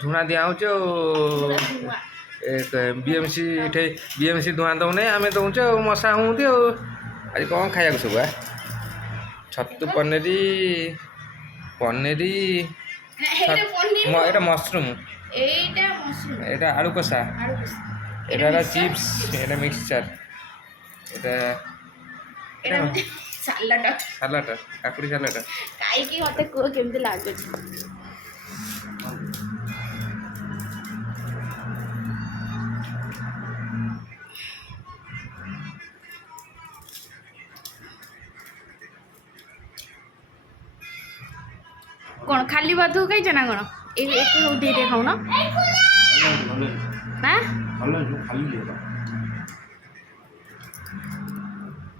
ଝୁଣା ଦିଆହେଉଛି ଆଉ ବିଏମସି ଏଠି ବିଏମସି ଧୂଆଁ ଦେଉନି ଆମେ ଦେଉଛୁ ଆଉ ମଶା ହୁଅନ୍ତି ଆଉ। ଆଜି କ'ଣ ଖାଇବାକୁ ସବୁ ଛତୁ ପନିର ପନିର ଏଇଟା ମସରୁମ୍ ଏଇଟା ଆଳୁ କଷା ଏଇଟା ହେଲା ଚିପ୍ସ ଏଇଟା ମିକ୍ସଚର ଏଇଟା ସାଲାଡ଼ କାକୁଡ଼ି ସାଲାଡ଼ ଖାଇକି ମତେ କୁହ କେମିତି ଲାଗୁଛି। କ'ଣ ଖାଲି ଭାତ ଖାଇଛ ନା କ'ଣ? ଏତେ ସବୁ ଟିକେ ଖାଉନ ନା?